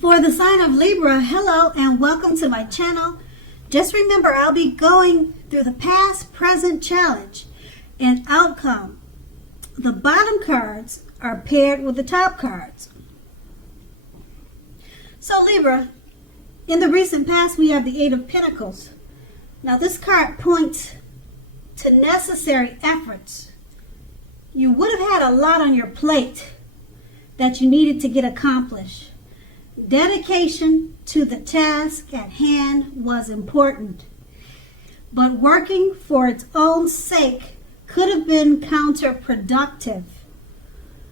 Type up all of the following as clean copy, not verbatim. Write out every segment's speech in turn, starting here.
For the sign of Libra, hello and welcome to my channel. Just remember, I'll be going through the past, present challenge and outcome. The bottom cards are paired with the top cards. So Libra, in the recent past we have the Eight of Pentacles. Now this card points to necessary efforts. You would have had a lot on your plate that you needed to get accomplished. Dedication to the task at hand was important, but working for its own sake could have been counterproductive.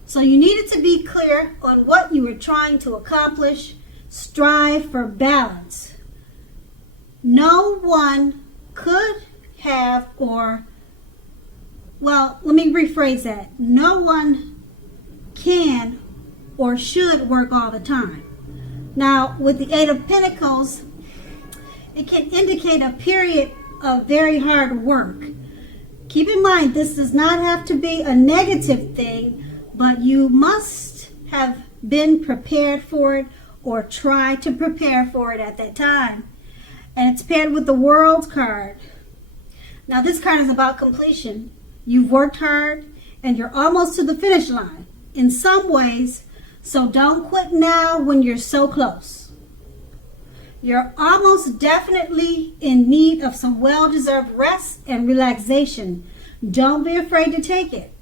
So you needed to be clear on what you were trying to accomplish. Strive for balance. No one could have let me rephrase that. No one can or should work all the time. Now, with the Eight of Pentacles, it can indicate a period of very hard work. Keep in mind, this does not have to be a negative thing, but you must have been prepared for it or try to prepare for it at that time. And it's paired with the World card. Now, this card is about completion. You've worked hard and you're almost to the finish line in some ways. So don't quit now when you're so close. You're almost definitely in need of some well-deserved rest and relaxation. Don't be afraid to take it.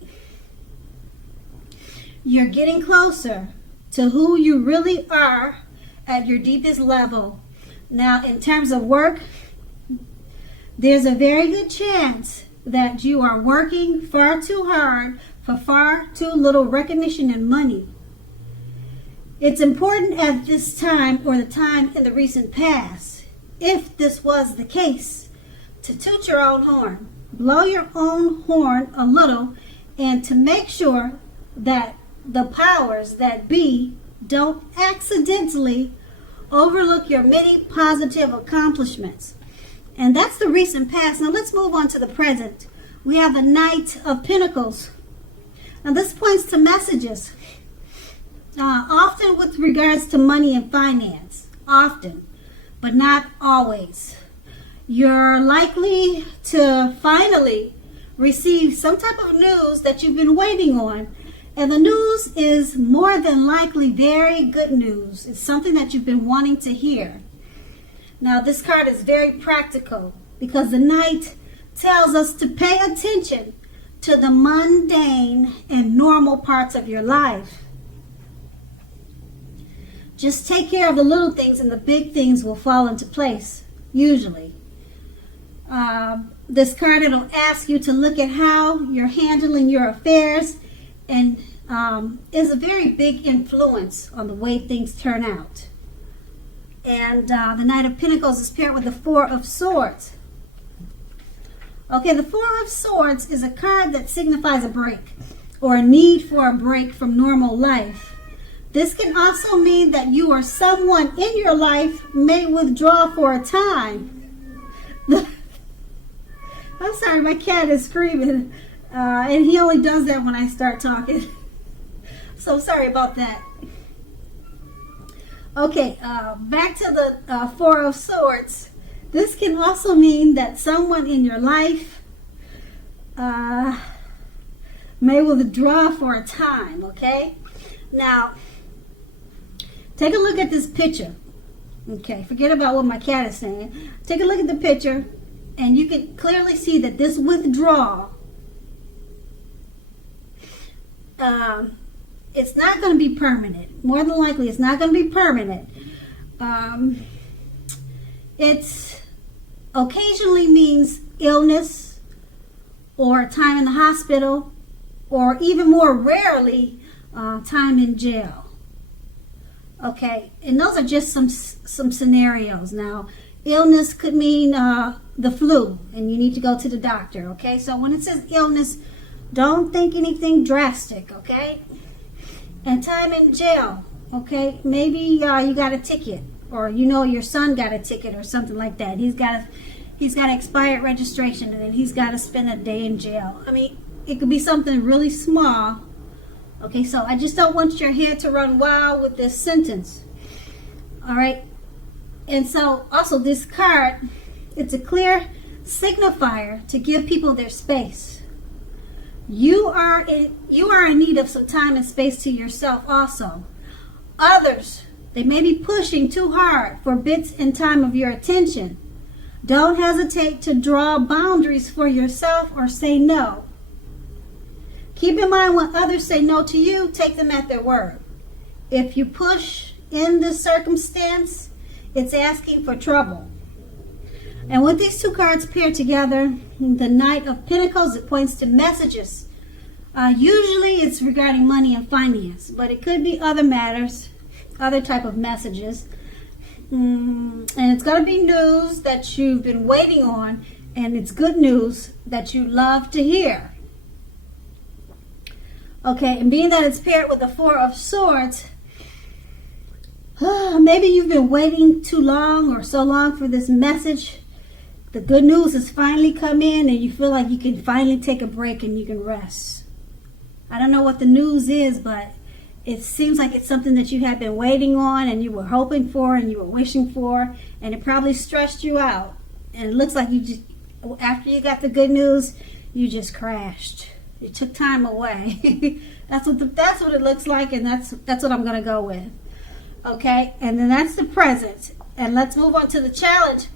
You're getting closer to who you really are at your deepest level. Now, in terms of work, there's a very good chance that you are working far too hard for far too little recognition and money. It's important at this time, or the time in the recent past, if this was the case, to toot your own horn, blow your own horn a little, and to make sure that the powers that be don't accidentally overlook your many positive accomplishments. And that's the recent past. Now let's move on to the present. We have the Knight of Pentacles. Now this points to messages. Often with regards to money and finance. Often, but not always. You're likely to finally receive some type of news that you've been waiting on. And the news is more than likely very good news. It's something that you've been wanting to hear. Now this card is very practical because the Knight tells us to pay attention to the mundane and normal parts of your life. Just take care of the little things and the big things will fall into place, usually. This card, it'll ask you to look at how you're handling your affairs and is a very big influence on the way things turn out. And the Knight of Pentacles is paired with the Four of Swords. Okay, the Four of Swords is a card that signifies a break or a need for a break from normal life. This can also mean that you or someone in your life may withdraw for a time. I'm sorry, my cat is screaming. And he only does that when I start talking. So sorry about that. Okay, back to the Four of Swords. This can also mean that someone in your life may withdraw for a time, okay? Now, take a look at this picture. Okay, forget about what my cat is saying. Take a look at the picture, and you can clearly see that this withdrawal, it's not going to be permanent. More than likely, it's not going to be permanent. It's occasionally means illness or time in the hospital, or even more rarely, time in jail. Okay, and those are just some scenarios. Now, illness could mean the flu, and you need to go to the doctor. Okay, so when it says illness, don't think anything drastic. Okay, and time in jail. Okay, maybe you got a ticket, or your son got a ticket or something like that. He's got expired registration, and then he's got to spend a day in jail. I mean, it could be something really small. Okay, so I just don't want your head to run wild with this sentence. All right. And so also this card, it's a clear signifier to give people their space. You are in need of some time and space to yourself also. Others, they may be pushing too hard for bits and time of your attention. Don't hesitate to draw boundaries for yourself or say no. Keep in mind when others say no to you, take them at their word. If you push in this circumstance, it's asking for trouble. And with these two cards paired together, the Knight of Pentacles, it points to messages. Usually it's regarding money and finance, but it could be other matters, other type of messages. And it's going to be news that you've been waiting on, and it's good news that you love to hear. Okay, and being that it's paired with the Four of Swords, maybe you've been waiting too long or so long for this message. The good news has finally come in and you feel like you can finally take a break and you can rest. I don't know what the news is, but it seems like it's something that you have been waiting on and you were hoping for and you were wishing for, and it probably stressed you out. And it looks like you just, after you got the good news, you just crashed. You took time away. That's what it looks like, and that's what I'm going to go with. Okay, and then that's the present. And let's move on to the challenge.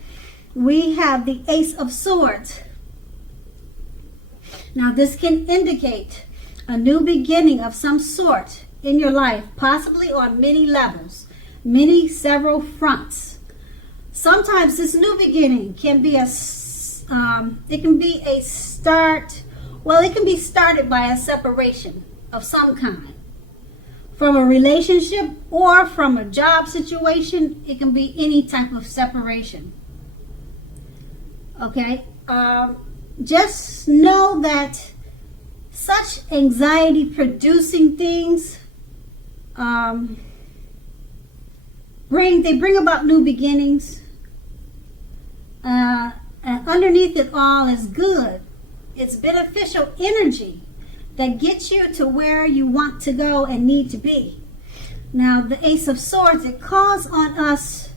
We have the Ace of Swords. Now this can indicate a new beginning of some sort in your life, possibly on many levels, several fronts. Sometimes this new beginning can be it can be started by a separation of some kind. From a relationship or from a job situation, it can be any type of separation. Okay, just know that such anxiety-producing things bring about new beginnings, and underneath it all is good. It's beneficial energy that gets you to where you want to go and need to be. Now, the Ace of Swords, it calls on us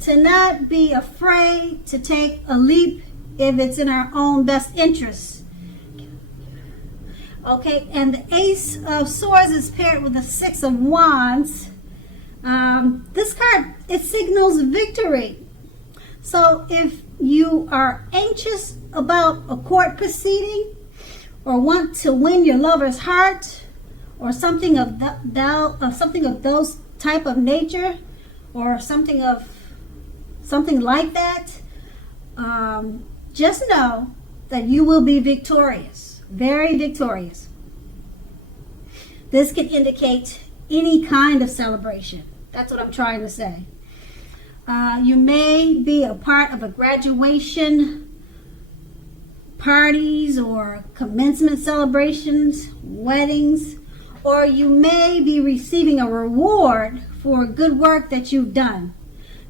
to not be afraid to take a leap if it's in our own best interests. Okay, and the Ace of Swords is paired with the Six of Wands. This card, it signals victory. So if you are anxious about a court proceeding or want to win your lover's heart or something of those type of nature or something like that, just know that you will be victorious, very victorious. This can indicate any kind of celebration. That's what I'm trying to say. You may be a part of a graduation parties or commencement celebrations, weddings, or you may be receiving a reward for good work that you've done.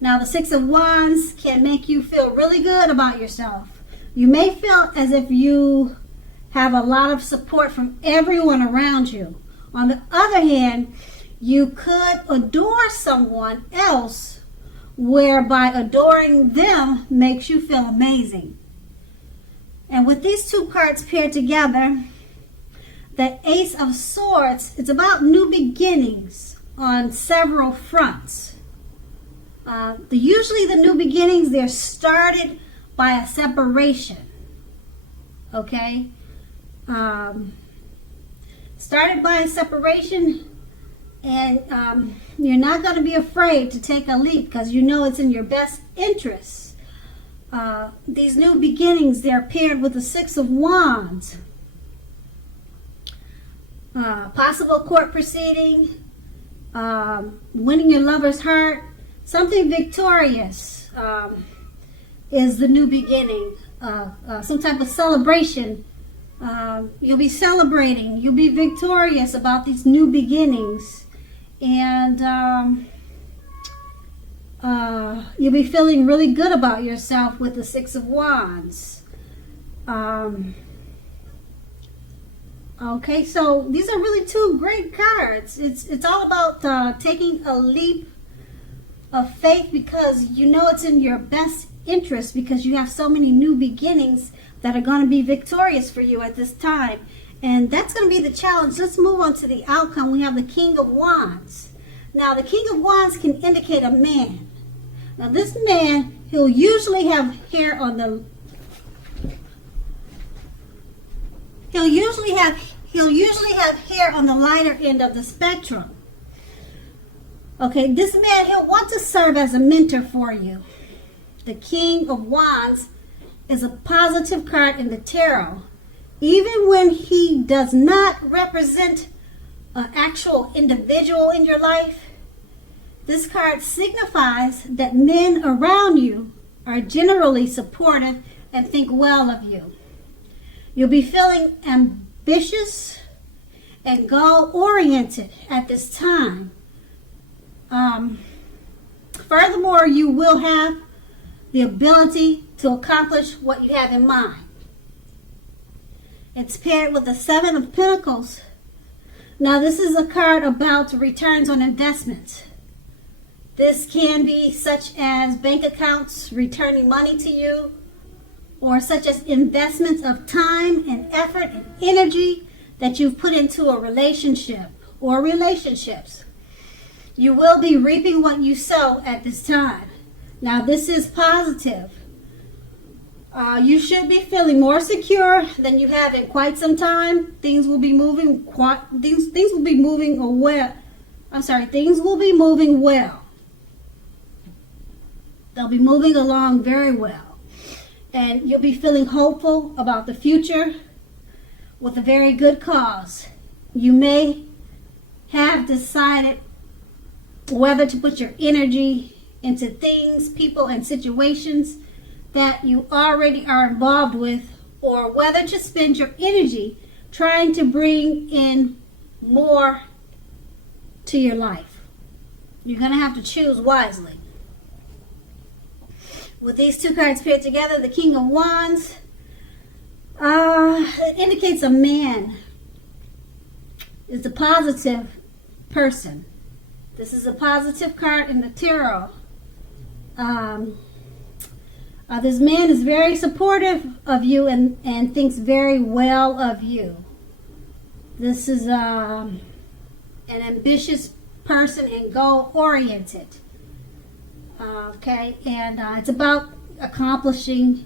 Now, the Six of Wands can make you feel really good about yourself. You may feel as if you have a lot of support from everyone around you. On the other hand, you could adore someone else, whereby adoring them makes you feel amazing. And with these two cards paired together, the Ace of Swords, it's about new beginnings on several fronts. Usually the new beginnings, they're started by a separation. Okay? Started by a separation, and you're not going to be afraid to take a leap because you know it's in your best interest. These new beginnings, they're paired with the Six of Wands. Possible court proceeding, winning your lover's heart, something victorious is the new beginning. Some type of celebration. You'll be celebrating. You'll be victorious about these new beginnings. And you'll be feeling really good about yourself with the Six of Wands. Okay, so these are really two great cards. It's all about taking a leap of faith because you know it's in your best interest because you have so many new beginnings that are going to be victorious for you at this time. And that's going to be the challenge. Let's move on to the outcome. We have the King of Wands. Now, the King of Wands can indicate a man. Now, this man, he'll usually have hair on the... He'll usually have hair on the lighter end of the spectrum. Okay, this man, he'll want to serve as a mentor for you. The King of Wands is a positive card in the tarot. Even when he does not represent an actual individual in your life, this card signifies that men around you are generally supportive and think well of you. You'll be feeling ambitious and goal-oriented at this time. Furthermore, you will have the ability to accomplish what you have in mind. It's paired with the Seven of Pentacles. Now, this is a card about returns on investments. This can be such as bank accounts returning money to you, or such as investments of time and effort and energy that you've put into a relationship or relationships. You will be reaping what you sow at this time. Now, this is positive. You should be feeling more secure than you have in quite some time. Things will be moving things will be moving well. Things will be moving well. They'll be moving along very well. And you'll be feeling hopeful about the future with a very good cause. You may have decided whether to put your energy into things, people, and situations that you already are involved with, or whether to spend your energy trying to bring in more to your life. You're going to have to choose wisely. With these two cards paired together, the King of Wands, it indicates a man is a positive person. This is a positive card in the tarot. This man is very supportive of you and thinks very well of you. This is an ambitious person and goal-oriented. Okay, and it's about accomplishing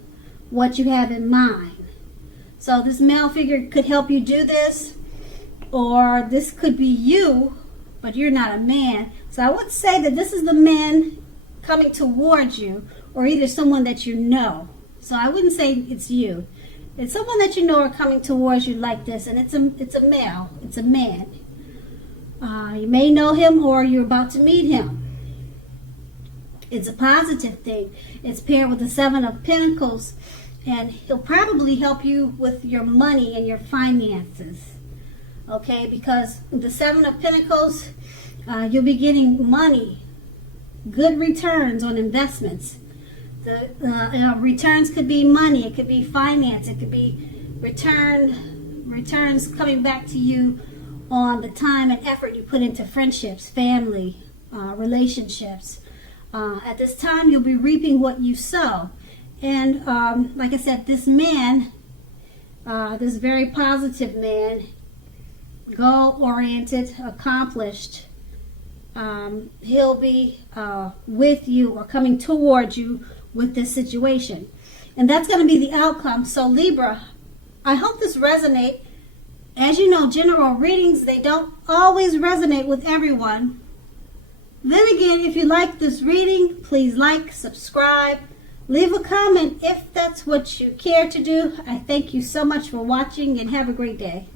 what you have in mind. So this male figure could help you do this, or this could be you, but you're not a man. So I would say that this is the man coming towards you, or either someone that you know. So I wouldn't say it's you. It's someone that you know are coming towards you like this, and it's a male. It's a man. You may know him, or you're about to meet him. It's a positive thing. It's paired with the Seven of Pentacles, and he'll probably help you with your money and your finances. Okay, because the Seven of Pentacles, you'll be getting money, good returns on investments. The returns could be money, it could be finance, it could be returns coming back to you on the time and effort you put into friendships, family, relationships. At this time, you'll be reaping what you sow. And like I said, this man, this very positive man, goal-oriented, accomplished, he'll be with you or coming towards you with this situation. And that's going to be the outcome. So Libra, I hope this resonates. As you know, general readings, they don't always resonate with everyone. Then again, if you like this reading, please like, subscribe, leave a comment if that's what you care to do. I thank you so much for watching and have a great day.